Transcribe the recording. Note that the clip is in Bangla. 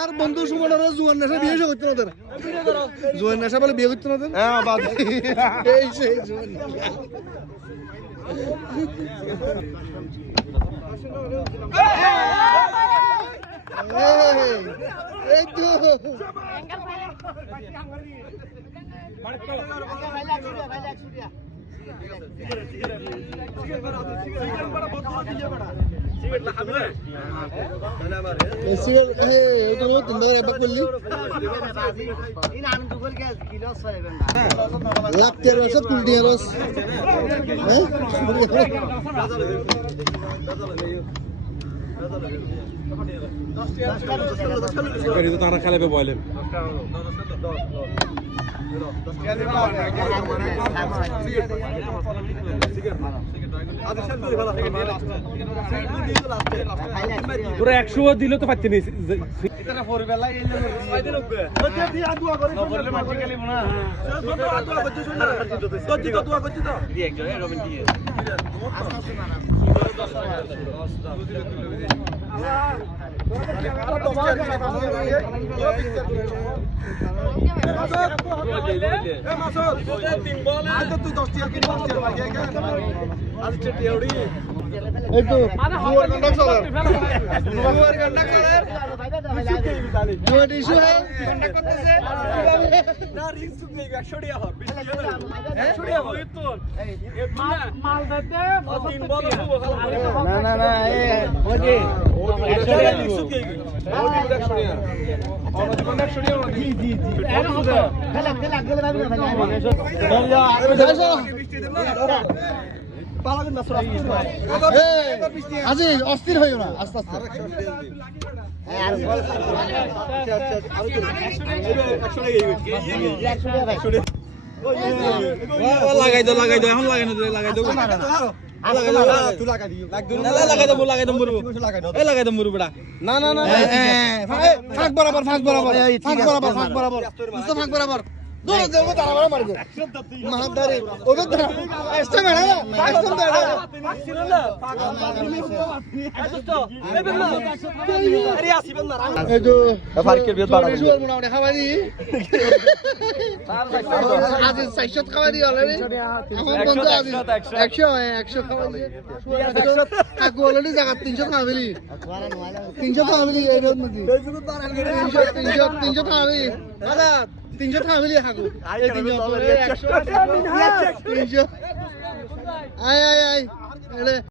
আর বন্ধু সুমনের জুয়ার নেশা বিয়ে করতে না জুয়ার নেশা বলে বিয়ে করতে না এই সেই এই তো তারা খেলাবে বলেন পুরো 100 দিলে তো পাচ্ছি আজি অস্থির হইও না আস্তে আস্তে লাগাই দাও এখন লাগাই দাও ফাঁক বরাবর দৌড় দেবো তারা মারবে মাহাদারি ওদের ধরা আসতে মেরা আসতে ধরা এই তো ফারকের বিয়ে বাড়া শুয়ার মোটামুটি খাবারই আজ 600 খাবারই অলরেডি আমার বন্ধু আজ 100 খাবারই কাকু অলরেডি জায়গা 300 খাবারই 300 খাবারই এই রোড মধ্যে 300 খাবারই দাদা 300 খাবারই হাকু এই 300 আয়